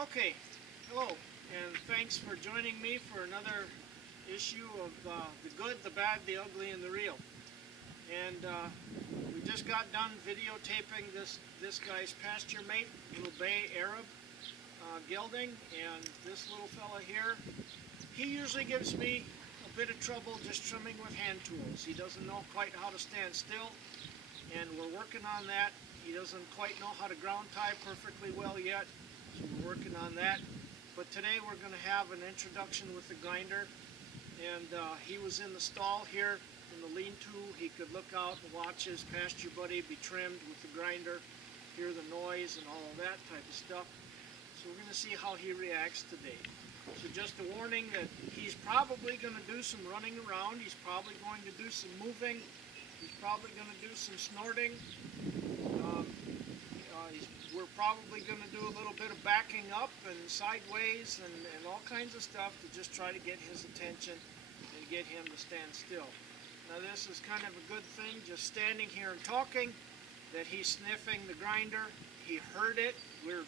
Okay, hello, and thanks for joining me for another issue of The Good, the Bad, the Ugly, and the Real. And we just got done videotaping this guy's pasture mate, little bay Arab gelding, and this little fella here. He usually gives me a bit of trouble just trimming with hand tools. He doesn't know quite how to stand still, and we're working on that. He doesn't quite know how to ground tie perfectly well yet, so we're working on that. But today we're going to have an introduction with the grinder, and he was in the stall here in the lean-to. He could look out and watch his pasture buddy be trimmed with the grinder, hear the noise and all of that type of stuff. So we're going to see how he reacts today. So just a warning that he's probably going to do some running around, he's probably going to do some moving, he's probably going to do some snorting. We're probably going to do a little bit of backing up and sideways and all kinds of stuff to just try to get his attention and get him to stand still. Now this is kind of a good thing, just standing here and talking, that he's sniffing the grinder. He heard it. We're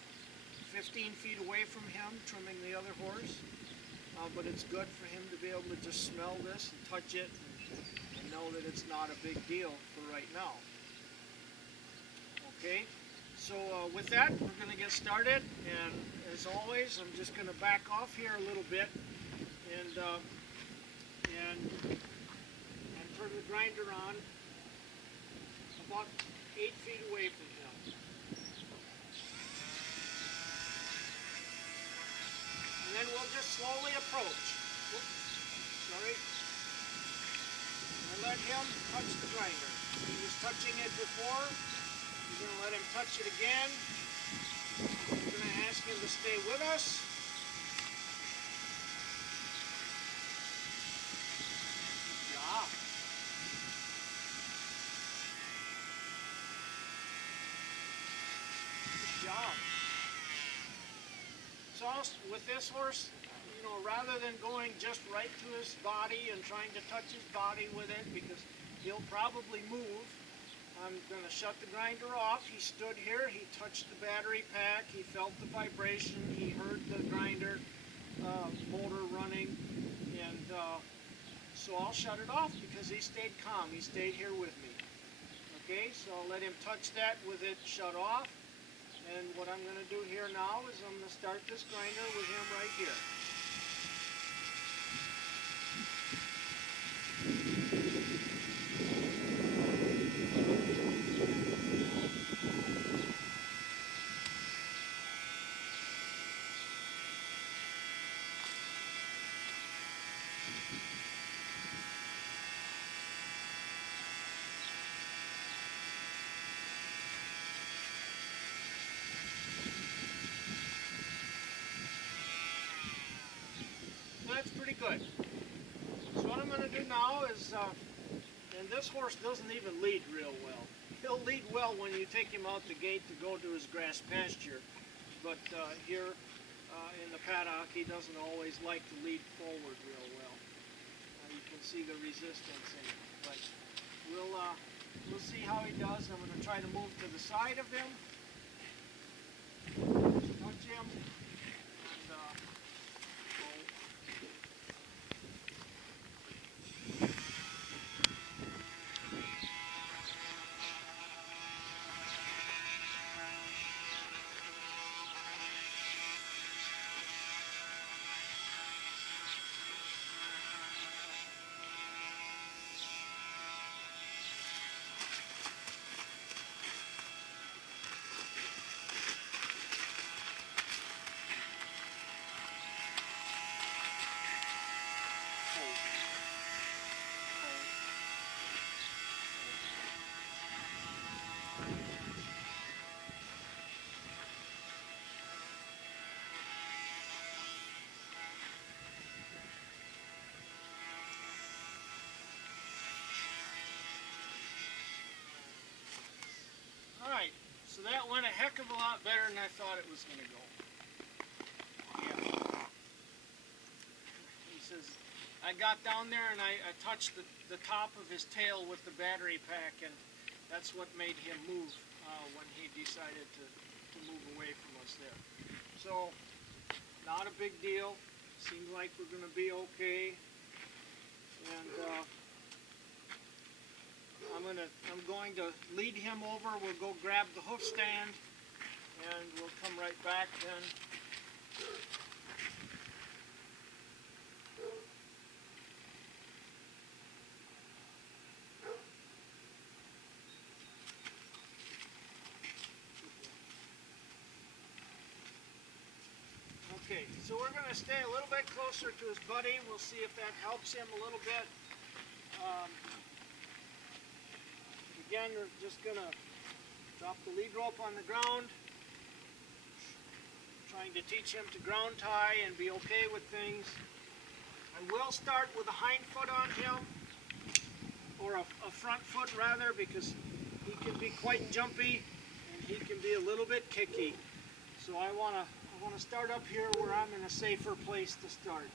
15 feet away from him trimming the other horse, but it's good for him to be able to just smell this and touch it and know that it's not a big deal for right now. Okay, so with that, we're going to get started, and as always, I'm just going to back off here a little bit and turn the grinder on about 8 feet away from him. And then we'll just slowly approach. Oops, sorry. And let him touch the grinder. He was touching it before. We're going to let him touch it again. We're going to ask him to stay with us. Good job. Good job. So with this horse, rather than going just right to his body and trying to touch his body with it, because he'll probably move, I'm going to shut the grinder off. He stood here, he touched the battery pack, he felt the vibration, he heard the grinder motor running, and so I'll shut it off because he stayed calm. He stayed here with me. Okay, so I'll let him touch that with it shut off. And what I'm going to do here now is I'm going to start this grinder with him right here. That's pretty good. So what I'm going to do now is, and this horse doesn't even lead real well. He'll lead well when you take him out the gate to go to his grass pasture, but here in the paddock he doesn't always like to lead forward real well. You can see the resistance in it, but we'll see how he does. I'm going to try to move to the side of him, just touch him, and go. Alright, so that went a heck of a lot better than I thought it was going to go. Yeah. He says, I got down there and I touched the top of his tail with the battery pack, and that's what made him move when he decided to move away from us there. So not a big deal. Seems like we're going to be okay. And I'm going to lead him over. We'll go grab the hoof stand, and we'll come right back then. Okay, so we're going to stay a little bit closer to his buddy. We'll see if that helps him a little bit. Again, we're just going to drop the lead rope on the ground, trying to teach him to ground tie and be okay with things. I will start with a hind foot on him, or a front foot rather, because he can be quite jumpy and he can be a little bit kicky. So I want to start up here where I'm in a safer place to start.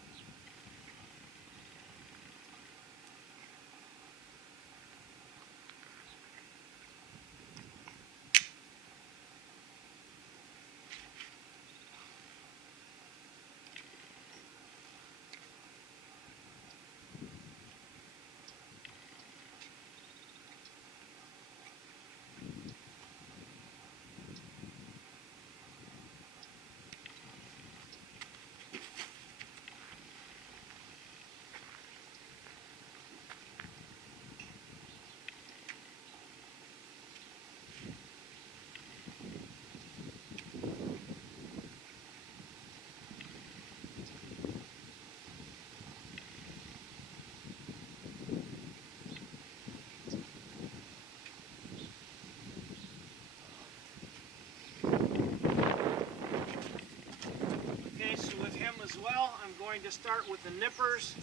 As well, I'm going to start with the nippers,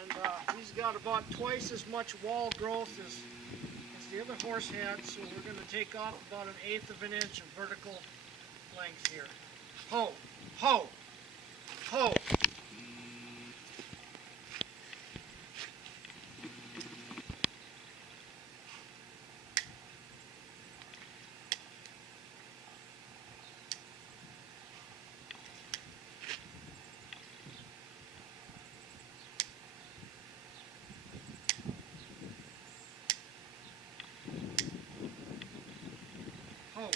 and he's got about twice as much wall growth as the other horse had, so we're going to take off about 1/8 of an inch of vertical length here. Ho, ho, ho. Ho.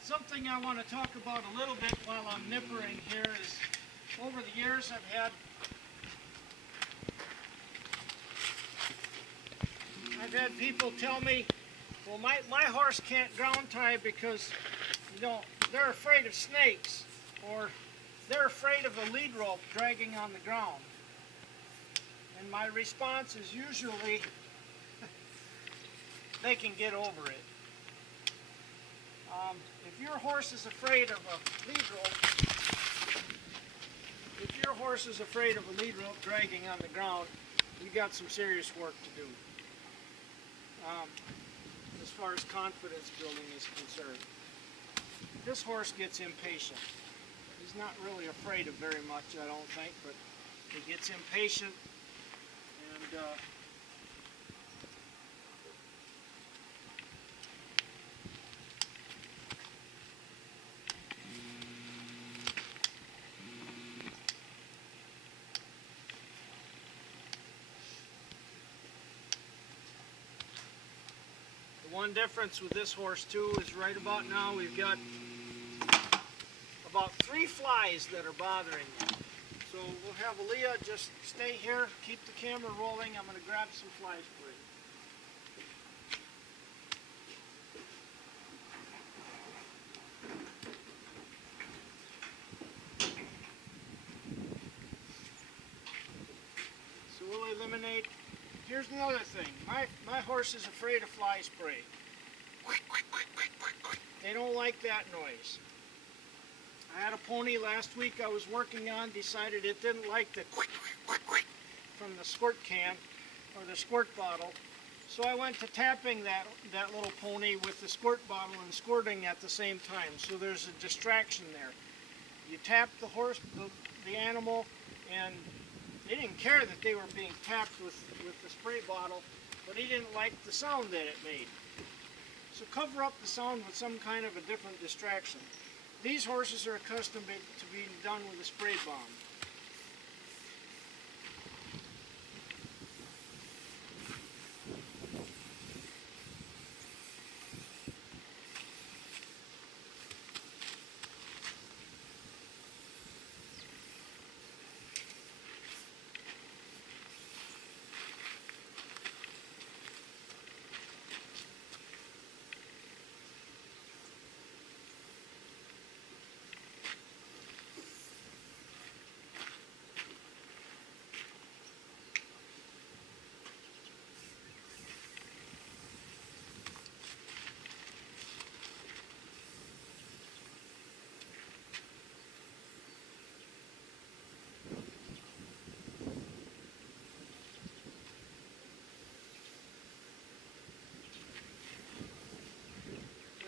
Something I want to talk about a little bit while I'm nippering here is, over the years I've had people tell me, well, my horse can't ground tie because, you know, they're afraid of snakes, or they're afraid of a lead rope dragging on the ground. And my response is usually, they can get over it. If your horse is afraid of a lead rope, dragging on the ground, you got some serious work to do. As far as confidence building is concerned, this horse gets impatient. He's not really afraid of very much, I don't think, but he gets impatient, and one difference with this horse too is right about now we've got about 3 flies that are bothering him. So we'll have Aaliyah just stay here, keep the camera rolling. I'm going to grab some flies for you. eliminate. Here's another thing. My horse is afraid of fly spray. They don't like that noise. I had a pony last week I was working on, decided it didn't like the from the squirt can or the squirt bottle. So I went to tapping that little pony with the squirt bottle and squirting at the same time. So there's a distraction there. You tap the horse, the animal, and they didn't care that they were being tapped with the spray bottle, but he didn't like the sound that it made. So cover up the sound with some kind of a different distraction. These horses are accustomed to being done with a spray bomb.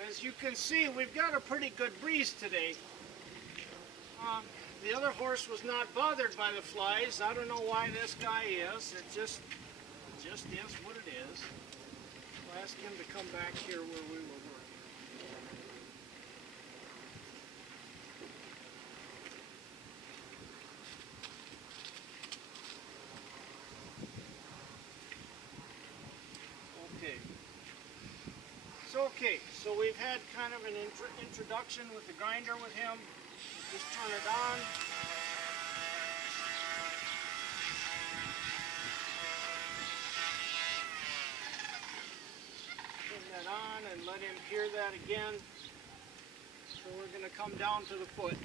As you can see, we've got a pretty good breeze today. The other horse was not bothered by the flies. I don't know why this guy is. It just is what it is. We'll ask him to come back here where we were working. Okay, so we've had kind of an introduction with the grinder with him. Just turn it on. Turn that on and let him hear that again. So we're going to come down to the foot.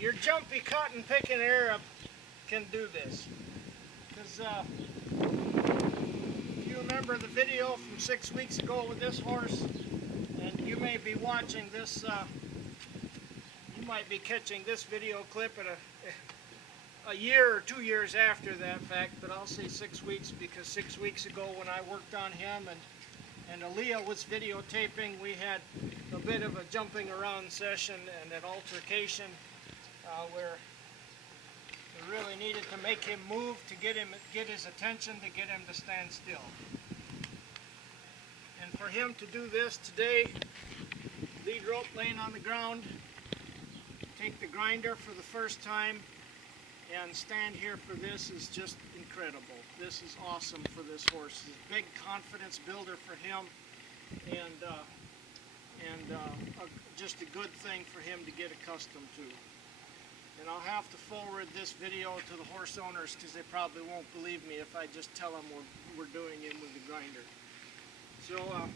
Your jumpy cotton picking Arab can do this. Because if you remember the video from 6 weeks ago with this horse, and you may be watching this, you might be catching this video clip at a year or 2 years after that fact, but I'll say 6 weeks because 6 weeks ago when I worked on him and Aaliyah was videotaping, we had a bit of a jumping around session and an altercation where we really needed to make him move to get his attention, to get him to stand still. And for him to do this today, lead rope laying on the ground, take the grinder for the first time, and stand here for this is just incredible. This is awesome for this horse. It's a big confidence builder for him, and just a good thing for him to get accustomed to. And I'll have to forward this video to the horse owners because they probably won't believe me if I just tell them we're doing it with the grinder. So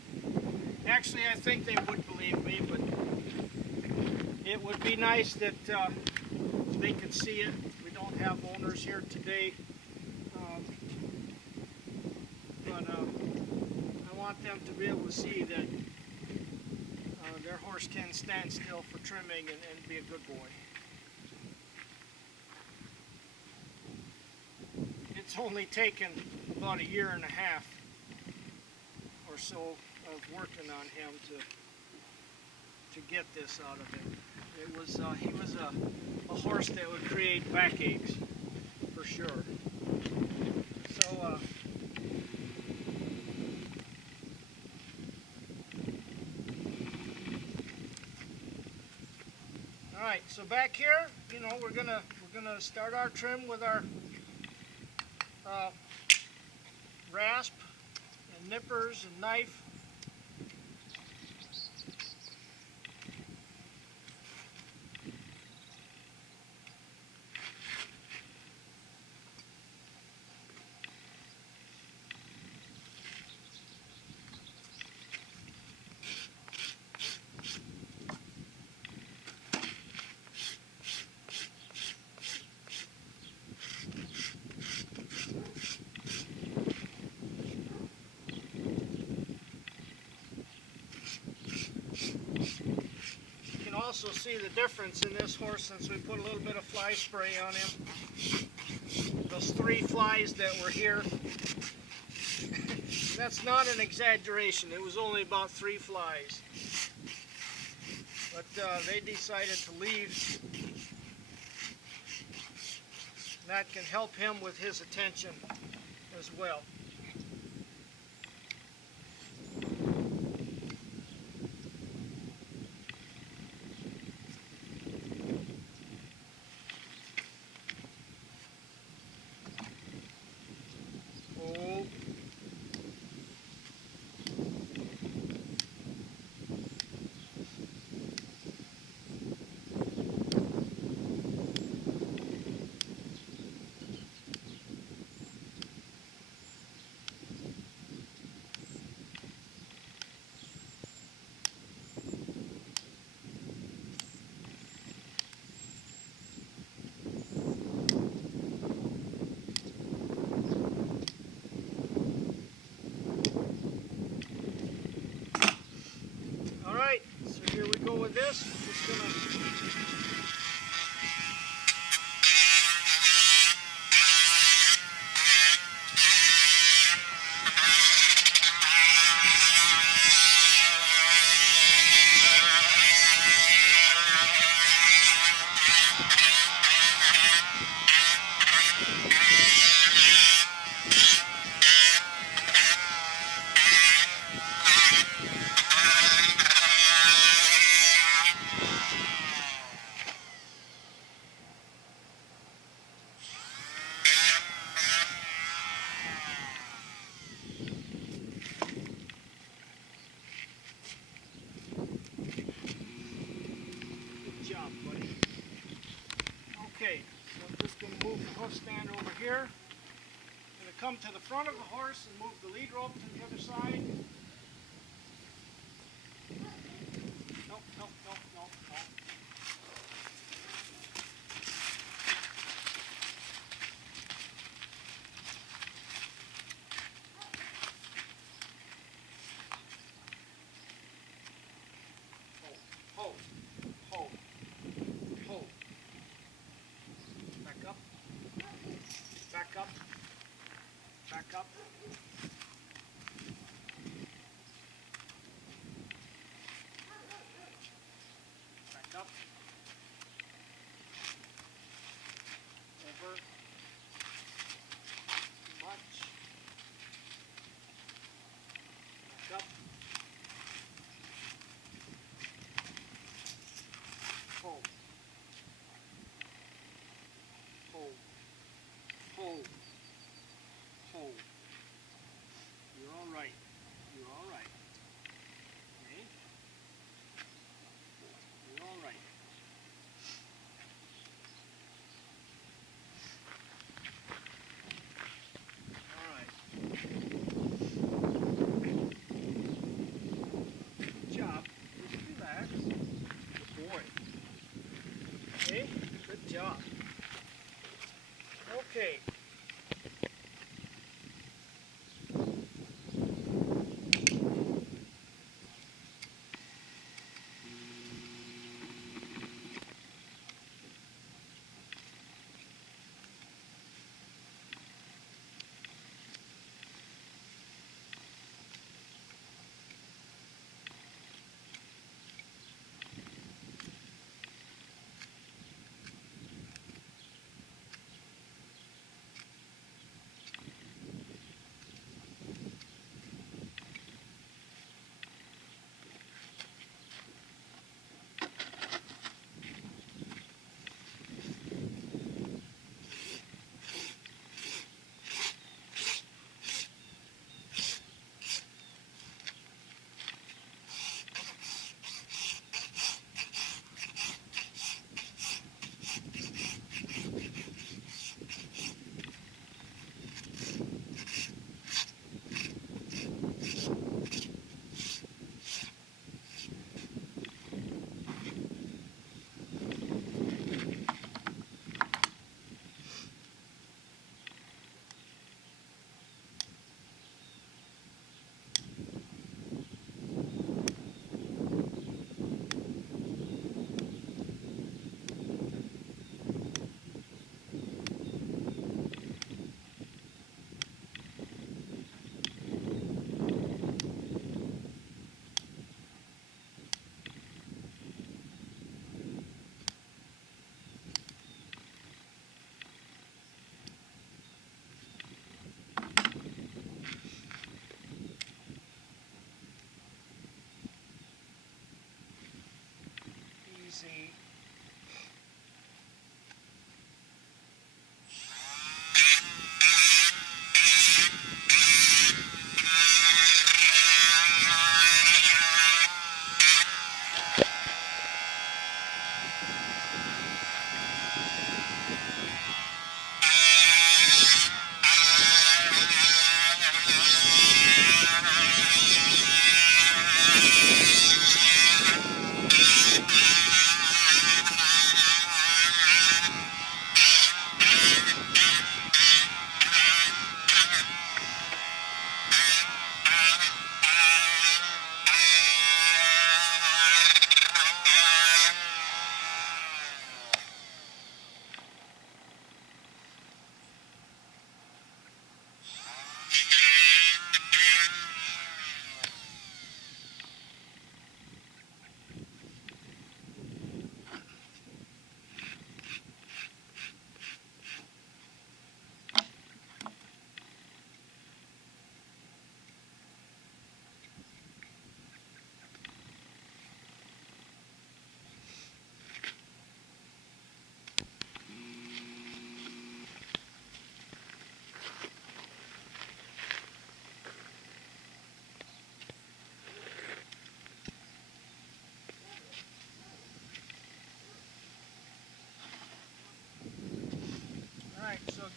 actually I think they would believe me, but it would be nice that they could see it. We don't have owners here today, but I want them to be able to see that their horse can stand still for trimming and be a good boy. It's only taken about 1.5 years or so of working on him to get this out of him. It was he was a horse that would create backaches for sure. So all right, so back here, you know, we're gonna start our trim with our rasp and nippers and knife. You can also see the difference in this horse since we put a little bit of fly spray on him. Those 3 flies that were here, that's not an exaggeration. It was only about 3 flies. But they decided to leave. That can help him with his attention as well. So here we go with this. Just gonna okay, so I'm just going to move the hoof stand over here. I'm going to come to the front of the horse and move the lead rope to the other side. Nope, nope, nope, nope, nope. Hold, hold, hold, hold. Back up, back up, back up. Back up. Over. Too much. Back up. Hold. Hold. Hold. Hold.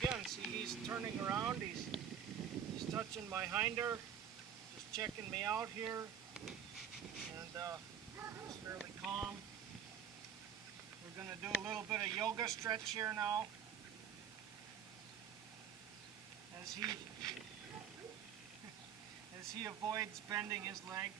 again, see, he's turning around, he's touching my hinder, just checking me out here, and he's fairly calm. We're going to do a little bit of yoga stretch here now, as he avoids bending his leg.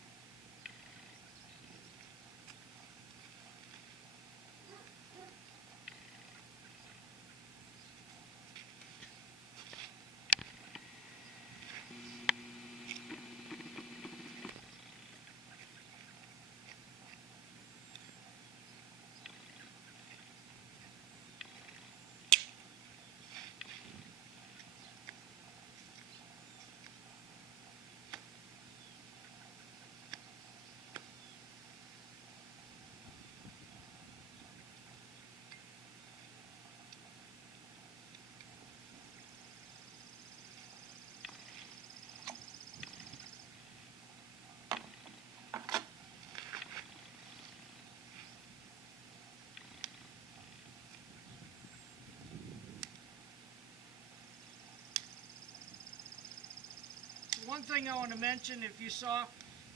One thing I want to mention, if you saw,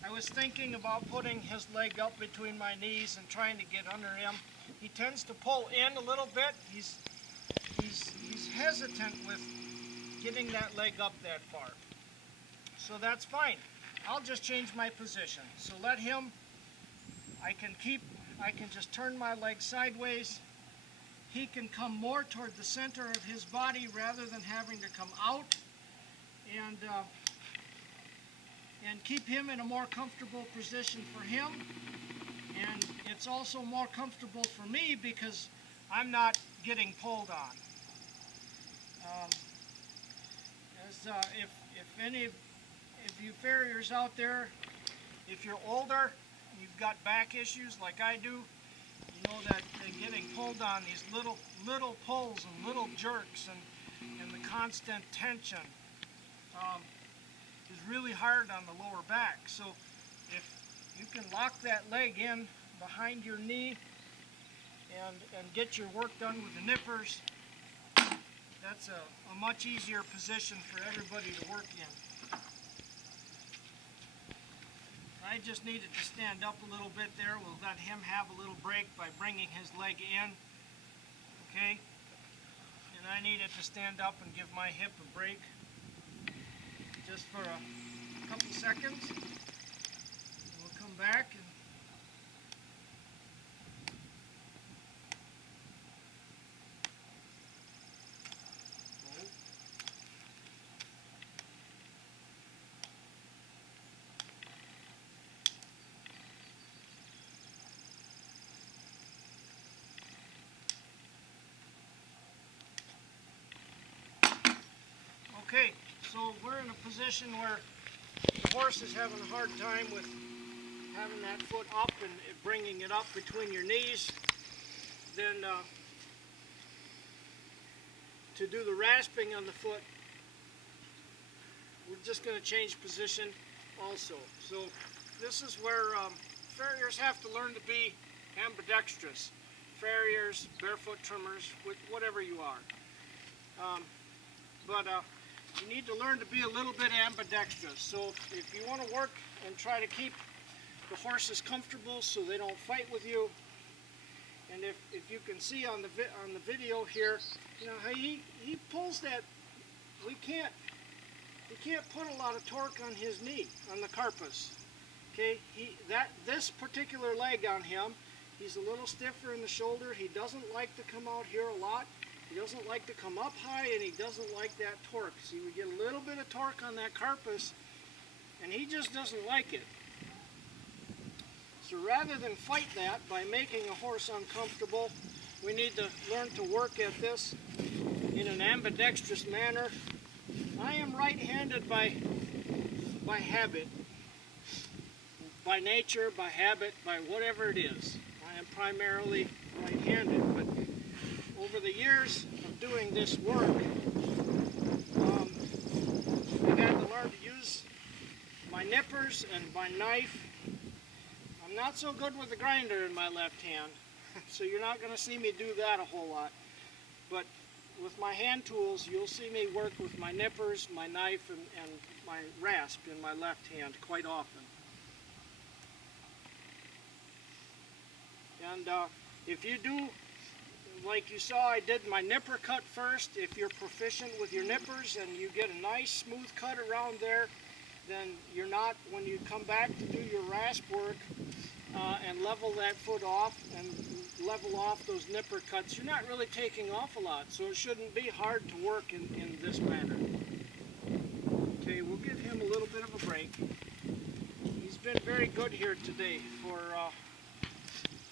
I was thinking about putting his leg up between my knees and trying to get under him. He tends to pull in a little bit. He's hesitant with getting that leg up that far. So that's fine. I'll just change my position. So let him, I can just turn my leg sideways. He can come more toward the center of his body rather than having to come out, and keep him in a more comfortable position for him. And it's also more comfortable for me because I'm not getting pulled on. If you farriers out there, if you're older, you've got back issues like I do, you know that getting pulled on, these little pulls and little jerks and the constant tension is really hard on the lower back. So if you can lock that leg in behind your knee and get your work done with the nippers, that's a much easier position for everybody to work in. I just needed to stand up a little bit there. We'll let him have a little break by bringing his leg in, okay? And I needed to stand up and give my hip a break just for a couple seconds. We'll come back and okay, so we're in a position where the horse is having a hard time with having that foot up and bringing it up between your knees. Then to do the rasping on the foot, we're just going to change position also. So this is where farriers have to learn to be ambidextrous. Farriers, barefoot trimmers, whatever you are. But you need to learn to be a little bit ambidextrous. So if you want to work and try to keep the horses comfortable so they don't fight with you, and if you can see on the video here, you know how he pulls that. He can't put a lot of torque on his knee, on the carpus. Okay, this particular leg on him, he's a little stiffer in the shoulder. He doesn't like to come out here a lot. He doesn't like to come up high, and he doesn't like that torque. See, we get a little bit of torque on that carpus, and he just doesn't like it. So rather than fight that by making a horse uncomfortable, we need to learn to work at this in an ambidextrous manner. I am right-handed by habit, by nature, by habit, by whatever it is. I am primarily right-handed, but over the years of doing this work, I've had to learn to use my nippers and my knife. I'm not so good with the grinder in my left hand, so you're not going to see me do that a whole lot. But with my hand tools, you'll see me work with my nippers, my knife, and my rasp in my left hand quite often. And if you do, like you saw, I did my nipper cut first. If you're proficient with your nippers and you get a nice smooth cut around there, then you're not, when you come back to do your rasp work and level that foot off and level off those nipper cuts, you're not really taking off a lot, so it shouldn't be hard to work in this manner. Okay, we'll give him a little bit of a break. He's been very good here today for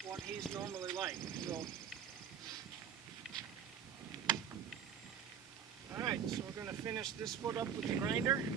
what he's normally like. So, alright, so we're going to finish this foot up with the grinder. And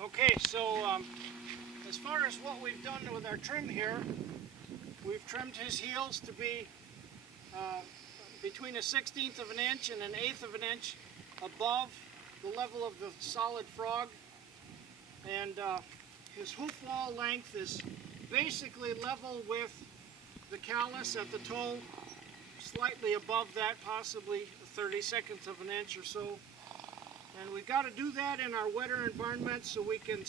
okay, so as far as what we've done with our trim here, we've trimmed his heels to be between 1/16 of an inch and 1/8 of an inch above the level of the solid frog. And his hoof wall length is basically level with the callus at the toe, slightly above that, possibly 1/32 of an inch or so. And we've got to do that in our wetter environment so we can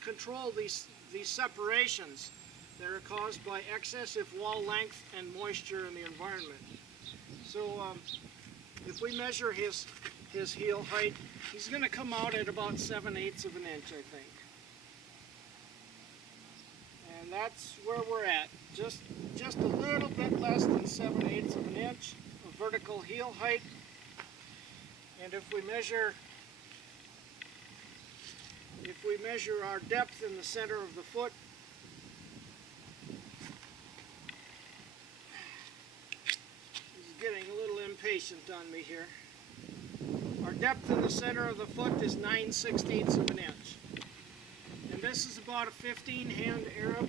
control these separations that are caused by excessive wall length and moisture in the environment. So if we measure his heel height, he's going to come out at about 7/8 of an inch, I think. And that's where we're at. Just a little bit less than 7/8 of an inch of vertical heel height. And if we measure our depth in the center of the foot, he's getting a little impatient on me here. Our depth in the center of the foot is 9/16 of an inch. And this is about a 15-hand Arab.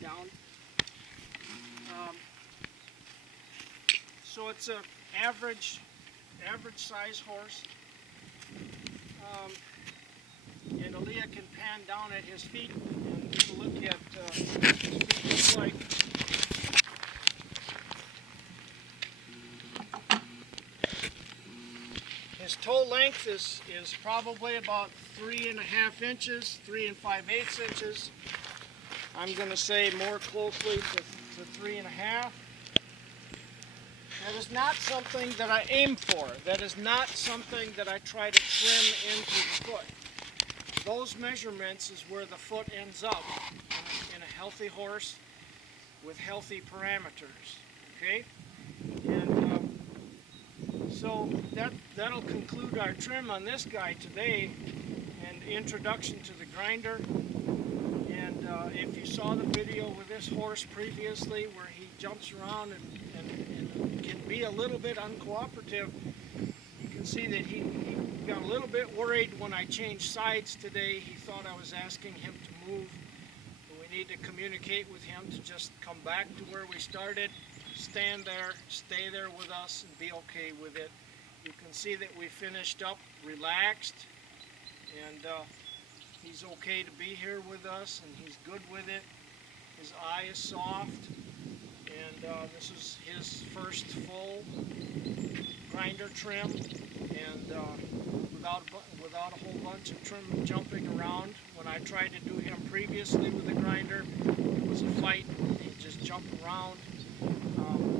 Down. So it's an average size horse. And Aaliyah can pan down at his feet and take a look at his feet look like. His toe length is probably about 3.5 inches, 3 5/8 inches. I'm going to say more closely to 3.5. That is not something that I aim for. That is not something that I try to trim into the foot. Those measurements is where the foot ends up in a healthy horse with healthy parameters. Okay? And so that'll conclude our trim on this guy today and introduction to the grinder. And if you saw the video with this horse previously where he jumps around and can be a little bit uncooperative, you can see that he got a little bit worried when I changed sides today. He thought I was asking him to move. But we need to communicate with him to just come back to where we started. stand there, stay there with us, and be okay with it. You can see that we finished up relaxed, and he's okay to be here with us, and he's good with it. His eye is soft, and this is his first full grinder trim, and without a whole bunch of trim jumping around. When I tried to do him previously with the grinder, it was a fight. He'd just jump around.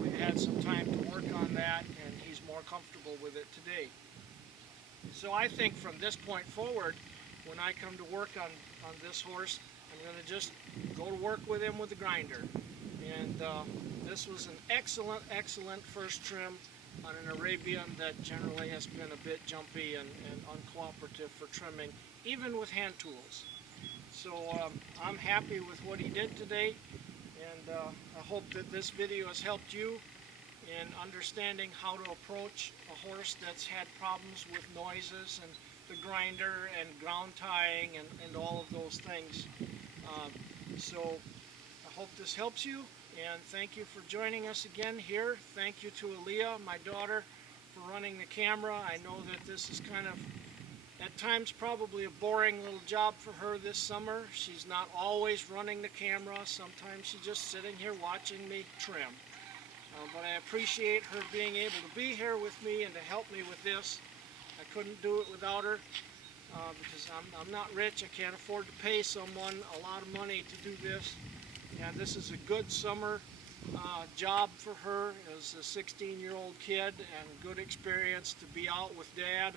We had some time to work on that, and he's more comfortable with it today. So I think from this point forward, when I come to work on this horse, I'm going to just go to work with him with the grinder. And this was an excellent first trim on an Arabian that generally has been a bit jumpy and uncooperative for trimming, even with hand tools. So I'm happy with what he did today, and I hope that this video has helped you in understanding how to approach a horse that's had problems with noises and the grinder and ground tying and all of those things. So I hope this helps you, and thank you for joining us again here. Thank you to Aaliyah, my daughter, for running the camera. I know that this is kind of, at times, probably a boring little job for her this summer. She's not always running the camera. Sometimes she's just sitting here watching me trim. But I appreciate her being able to be here with me and to help me with this. I couldn't do it without her because I'm not rich. I can't afford to pay someone a lot of money to do this. And this is a good summer job for her as a 16-year-old kid, and good experience to be out with Dad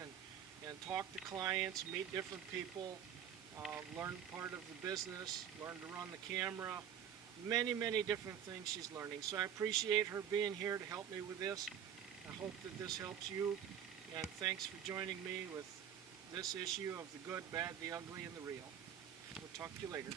and talk to clients, meet different people, learn part of the business, learn to run the camera. Many different things she's learning. So I appreciate her being here to help me with this. I hope that this helps you, and thanks for joining me with this issue of the good, bad, the ugly, and the real. We'll talk to you later.